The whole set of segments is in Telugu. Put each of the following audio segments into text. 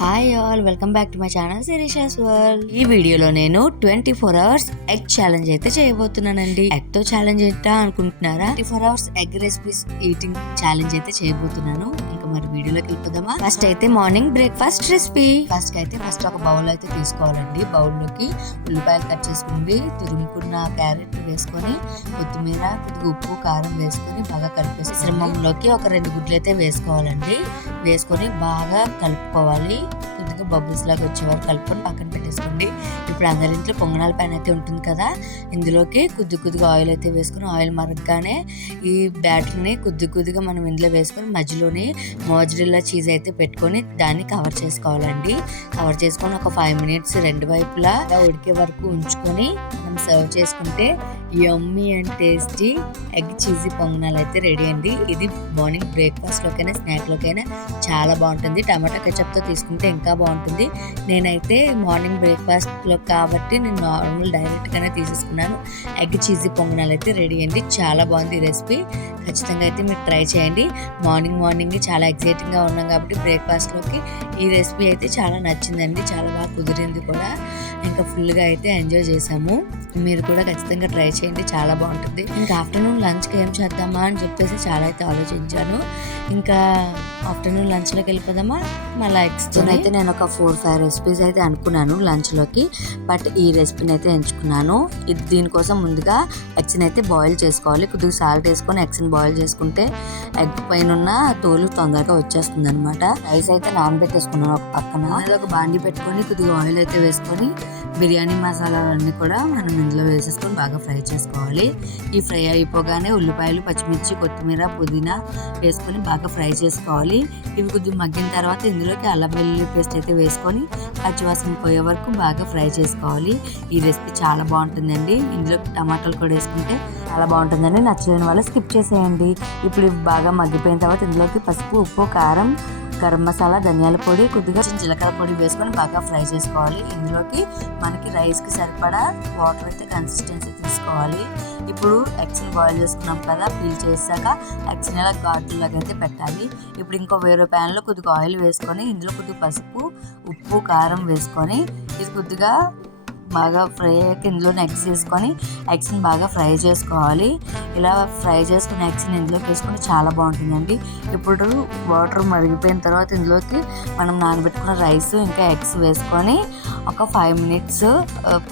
Hi all, welcome back to my channel Sirisha's world. ఈ వీడియోలో నేను 24 అవర్స్ ఎగ్ ఛాలెంజ్ అయితే చేయబోతున్నానండి. ఎగ్ తో ఛాలెంజ్ ఏంటా అనుకుంటున్నారా? 24 hours egg recipes eating challenge అయితే చేయబోతున్నాను. ఇంకా మరి వీడియోలోకి వెళ్ళిపోదామా? ఫస్ట్ అయితే మార్నింగ్ బ్రేక్ఫాస్ట్ రెసిపీ. ఫస్ట్ ఒక బౌల్ అయితే తీసుకోవాలండి. బౌల్ లోకి ఉల్లిపాయలు కట్ చేసుకుని తురుముకున్న క్యారెట్ వేసుకొని కొత్తిమీర కొద్దిగా ఉప్పు కారం వేసుకొని బాగా కలిపేసి మిశ్రమంలోకి ఒక 2 గుడ్లు అయితే వేసుకోవాలండి. వేసుకొని బాగా కలుపుకోవాలి. కొద్దిగా బబుల్స్ లాగా వచ్చే వరకు కలుపుకొని పక్కన పెట్టేసుకోండి. ఇప్పుడు అందరింట్లో పొంగనాల పైన అయితే ఉంటుంది కదా, ఇందులోకి కొద్దిగా ఆయిల్ అయితే వేసుకుని ఆయిల్ మరగగానే ఈ బ్యాటర్ని కొద్దిగా మనం ఇందులో వేసుకొని మధ్యలోని మోజరెల్లా చీజ్ అయితే పెట్టుకొని దాన్ని కవర్ చేసుకోవాలండి. కవర్ చేసుకొని ఒక 5 మినిట్స్ 2 వైపులా ఉడికే వరకు ఉంచుకొని మనం సర్వ్ చేసుకుంటే యమ్మీ అండ్ టేస్టీ ఎగ్ చీజీ పొంగనాలు అయితే రెడీ అండి. ఇది మార్నింగ్ బ్రేక్ఫాస్ట్ లోకైనా స్నాక్ లోకైనా చాలా బాగుంటుంది. టమాటా కెచప్ తో తీసుకుంటే ఇంకా బాగుంటుంది. నేనైతే మార్నింగ్ బ్రేక్ఫాస్ట్ లో కాబట్టి నేను నార్మల్ డైరెక్ట్ గానే తీసేసుకున్నాను. ఎగ్ చీజీ పొంగనాలు అయితే రెడీ అండి. చాలా బాగుంది ఈ రెసిపీ. ఖచ్చితంగా అయితే మీరు ట్రై చేయండి. మార్నింగ్ చాలా ఎక్సైటింగ్ గా ఉన్నాం కాబట్టి బ్రేక్ఫాస్ట్ లోకి ఈ రెసిపీ అయితే చాలా నచ్చిందండి. చాలా బాగా కుదిరింది కూడా. ఇంకా ఫుల్ గా అయితే ఎంజాయ్ చేసాము. మీరు కూడా ఖచ్చితంగా ట్రై చేయండి, చాలా బాగుంటుంది. ఇంకా ఆఫ్టర్నూన్ లంచ్కి ఏం చేద్దామా అని చెప్పేసి చాలా అయితే ఆలోచించాను. ఇంకా ఆఫ్టర్నూన్ లంచ్లోకి వెళ్ళిపోదామా? మళ్ళీ ఎగ్స్తో అయితే నేను ఒక 4-5 రెసిపీస్ అయితే అనుకున్నాను లంచ్లోకి. బట్ ఈ రెసిపీని అయితే ఎంచుకున్నాను. దీనికోసం ముందుగా ఎగ్స్ని అయితే బాయిల్ చేసుకోవాలి. కొద్దిగా సాల్ట్ వేసుకొని ఎగ్స్ని బాయిల్ చేసుకుంటే ఎగ్ పైన ఉన్న తోలు తొందరగా వచ్చేస్తుంది అనమాట. రైస్ అయితే నానబెట్టేసుకున్నాను ఒక పక్కన. ఒక బాండి పెట్టుకొని కొద్దిగా ఆయిల్ అయితే వేసుకొని బిర్యానీ మసాలాలన్నీ కూడా మనం ఇందులో వేసేసుకొని బాగా ఫ్రై చేసుకోవాలి. ఈ ఫ్రై అయిపోగానే ఉల్లిపాయలు, పచ్చిమిర్చి, కొత్తిమీర, పుదీనా వేసుకొని బాగా ఫ్రై చేసుకోవాలి. ఇవి కొద్దిగా మగ్గిన తర్వాత ఇందులోకి అల్లం వెల్లుల్లి పేస్ట్ అయితే వేసుకొని పచ్చివాసన పోయే వరకు బాగా ఫ్రై చేసుకోవాలి. ఈ రెసిపీ చాలా బాగుంటుందండి. ఇందులో టమాటాలు కూడా వేసుకుంటే చాలా బాగుంటుందండి. నచ్చలేని వాళ్ళు స్కిప్ చేసేయండి. ఇప్పుడు ఇవి బాగా మగ్గిపోయిన తర్వాత ఇందులోకి పసుపు, ఉప్పు, కారం, గరం మసాలా, ధనియాల పొడి, కొద్దిగా జీలకర్ర పొడి వేసుకొని బాగా ఫ్రై చేసుకోవాలి. ఇందులోకి మనకి రైస్కి సరిపడా వాటర్ అయితే కన్సిస్టెన్సీ తీసుకోవాలి. ఇప్పుడు ఎగ్స్ని బాయిల్ చేసుకున్నాం కదా, పీల్ చేసాక ఎగ్స్ని ఇలా ఘాటులాగా అయితే పెట్టాలి. ఇప్పుడు ఇంకో వేరే ప్యాన్లో కొద్దిగా ఆయిల్ వేసుకొని ఇందులో కొద్దిగా పసుపు, ఉప్పు, కారం వేసుకొని ఇది కొద్దిగా బాగా ఫ్రై అయ్యాక ఇందులోనే ఎగ్స్ వేసుకొని ఎగ్స్ని బాగా ఫ్రై చేసుకోవాలి. ఇలా ఫ్రై చేసుకున్న ఎగ్స్ని ఇందులోకి వేసుకొని చాలా బాగుంటుందండి. ఇప్పుడు వాటర్ మరిగిపోయిన తర్వాత ఇందులోకి మనం నానబెట్టుకున్న రైస్ ఇంకా ఎగ్స్ వేసుకొని ఒక 5 మినిట్స్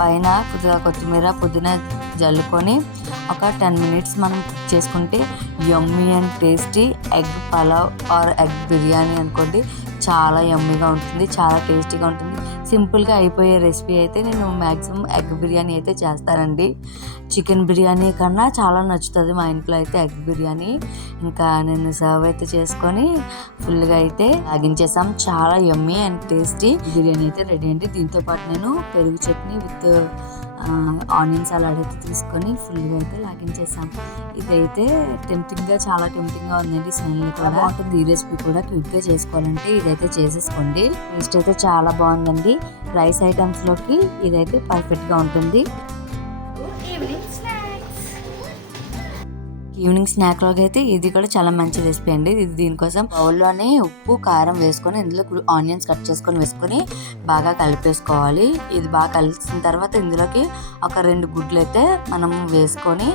పైన కొద్దిగా కొత్తిమీర, పుదీనా జల్లుకొని ఒక 10 మినిట్స్ మనం కుక్ చేసుకుంటే యమ్మీ and tasty egg pulao or egg biryani అనుకోండి. చాలా యమ్మీగా ఉంటుంది, చాలా టేస్టీగా ఉంటుంది. సింపుల్గా అయిపోయే రెసిపీ అయితే నేను మ్యాక్సిమం ఎగ్ బిర్యానీ అయితే చేస్తానండి. చికెన్ బిర్యానీ కన్నా చాలా నచ్చుతుంది మా ఇంట్లో అయితే ఎగ్ బిర్యానీ. ఇంకా నేను సర్వ్ అయితే చేసుకొని ఫుల్గా అయితే లాగించేసాం. చాలా యమ్మీ అండ్ టేస్టీ బిర్యానీ అయితే రెడీ అండి. దీంతో పాటు నేను పెరుగు చట్నీ విత్ ఆనియన్ సలాడ్ అయితే తీసుకొని ఫుల్గా అయితే లాగించేసాం. ఇదైతే చాలా టెంప్టింగ్గా ఉందండి. స్మెల్ కూడా బాగుంటుంది. ఈ రెసిపీ కూడా క్విక్గా చేసుకోవాలంటే ఇదైతే చేసేసుకోండి. టేస్ట్ అయితే చాలా బాగుందండి. రైస్ ఐటమ్స్లోకి ఇదైతే పర్ఫెక్ట్గా ఉంటుంది. ఈవినింగ్ స్నాక్ లాగా అయితే ఇది కూడా చాలా మంచి రెసిపీ అండి. ఇది దీనికోసం బౌల్లోనే ఉప్పు, కారం వేసుకొని ఇందులో ఆనియన్స్ కట్ చేసుకొని వేసుకొని బాగా కలిపేసుకోవాలి. ఇది బాగా కలిసిన తర్వాత ఇందులోకి ఒక 2 గుడ్లు అయితే మనం వేసుకొని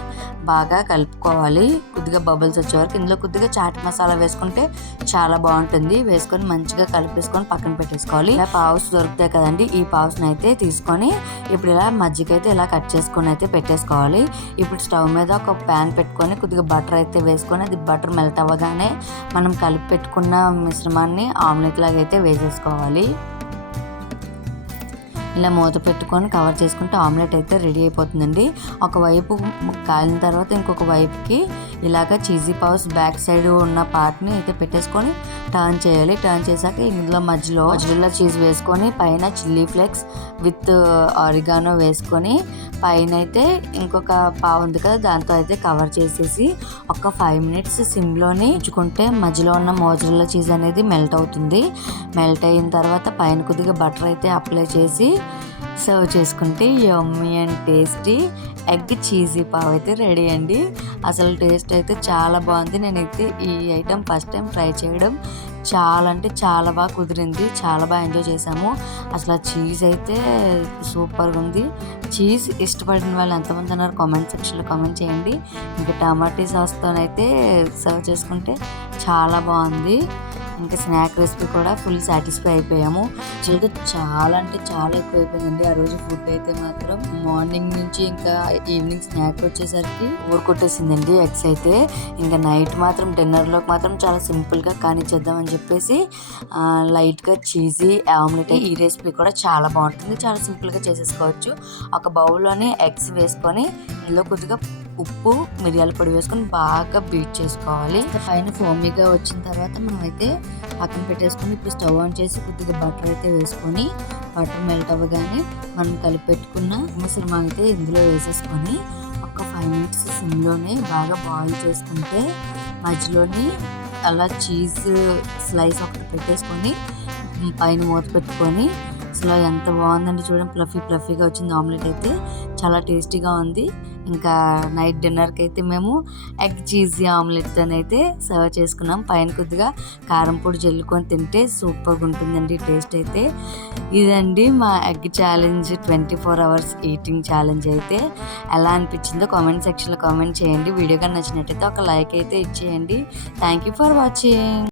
బాగా కలుపుకోవాలి. కొద్దిగా బబుల్స్ వచ్చే వరకు ఇందులో కొద్దిగా చాట్ మసాలా వేసుకుంటే చాలా బాగుంటుంది. వేసుకొని మంచిగా కలిపేసుకొని పక్కన పెట్టేసుకోవాలి. ఇలా పావుస్ దొరుకుతాయి కదండి, ఈ పావుస్ని అయితే తీసుకొని ఇప్పుడు ఇలా మజ్జిగ అయితే ఇలా కట్ చేసుకొని అయితే పెట్టేసుకోవాలి. ఇప్పుడు స్టవ్ మీద ఒక ప్యాన్ పెట్టుకొని కొద్దిగా బటర్ అయితే వేసుకొని అది బటర్ మెల్ట్ అవ్వగానే మనం కలిపి పెట్టుకున్న మిశ్రమాన్ని ఆమ్లెట్ లాగా అయితే వేసేసుకోవాలి. ఇలా మూత పెట్టుకొని కవర్ చేసుకుంటే ఆమ్లెట్ అయితే రెడీ అయిపోతుందండి. ఒకవైపు కాలిన తర్వాత ఇంకొక వైపుకి ఇలాగ చీజీ పౌస్ బ్యాక్ సైడ్ ఉన్న పార్ట్ని అయితే పెట్టేసుకొని టర్న్ చేయాలి. టర్న్ చేశాక ఇందులో మధ్యలో చీజ్ వేసుకొని పైన చిల్లీ ఫ్లేక్స్ విత్ ఆరిగానో వేసుకొని పైన అయితే ఇంకొక పావు ఉంది కదా, దాంతో అయితే కవర్ చేసేసి ఒక 5 మినిట్స్ సిమ్లోనే ఉంచుకుంటే మధ్యలో ఉన్న మోజరెల్లా చీజ్ అనేది మెల్ట్ అవుతుంది. మెల్ట్ అయిన తర్వాత పైన కొద్దిగా బటర్ అయితే అప్లై చేసి సర్వ్ చేసుకుంటే యమ్మీ and tasty egg cheesy pav అయితే రెడీ అండి. అసలు టేస్ట్ అయితే చాలా బాగుంది. నేనైతే ఈ ఐటెం ఫస్ట్ టైం ట్రై చేయడం. చాలా అంటే చాలా బాగా కుదిరింది. చాలా బాగా ఎంజాయ్ చేసాము. అసలు ఆ చీజ్ అయితే సూపర్గా ఉంది. చీజ్ ఇష్టపడిన వాళ్ళు ఎంతమంది అన్నారు కామెంట్ సెక్షన్లో కామెంట్ చేయండి. ఇంకా టమాటా సాస్తోనైతే సర్వ్ చేసుకుంటే చాలా బాగుంది. ఇంకా స్నాక్ రెసిపీ కూడా ఫుల్ సాటిస్ఫై అయిపోయాము. యాక్చువల్గా చాలా అంటే చాలా ఎక్కువ అయిపోయిందండి ఆ రోజు ఫుడ్ అయితే మాత్రం. మార్నింగ్ నుంచి ఇంకా ఈవినింగ్ స్నాక్ వచ్చేసరికి ఊరు కొట్టేసిందండి ఎగ్స్ అయితే. ఇంకా నైట్ మాత్రం డిన్నర్లోకి మాత్రం చాలా సింపుల్గా కానిచ్చేద్దామని చెప్పేసి లైట్గా చీజీ ఆమ్లెట్. ఈ రెసిపీ కూడా చాలా బాగుంటుంది, చాలా సింపుల్గా చేసేసుకోవచ్చు. ఒక బౌల్లోనే ఎగ్స్ వేసుకొని ఇందులో కొద్దిగా ఉప్పు మిరియాల పొడి వేసుకొని బాగా బీట్ చేసుకోవాలి. పైన ఫోమీగా వచ్చిన తర్వాత మనం అయితే పక్కన పెట్టేసుకొని ఇప్పుడు స్టవ్ ఆన్ చేసి కొద్దిగా బటర్ అయితే వేసుకొని బటర్ మెల్ట్ అవ్వగానే మనం కలిపెట్టుకున్న మసాలా అయితే ఇందులో వేసేసుకొని ఒక 5 minutes సిమ్లోనే బాగా బాయిల్ చేసుకుంటే మధ్యలోని అలా చీజ్ స్లైస్ ఒకటి పెట్టేసుకొని పైన మూత పెట్టుకొని అసలు ఎంత బాగుందండి చూడండి. ఫ్లఫీగా వచ్చింది ఆమ్లెట్ అయితే. చాలా టేస్టీగా ఉంది. ఇంకా నైట్ డిన్నర్కి అయితే మేము ఎగ్ చీజీ ఆమ్లెట్తో అయితే సర్వ్ చేసుకున్నాం. పైన కొద్దిగా కారం పొడి జల్లుకొని తింటే సూపర్గా ఉంటుందండి టేస్ట్ అయితే. ఇదండి మా egg challenge 24 hours eating challenge అయితే. ఎలా అనిపించిందో కామెంట్ సెక్షన్లో కామెంట్ చేయండి. వీడియో కానీ నచ్చినట్టయితే ఒక లైక్ అయితే ఇచ్చేయండి. Thank you for watching.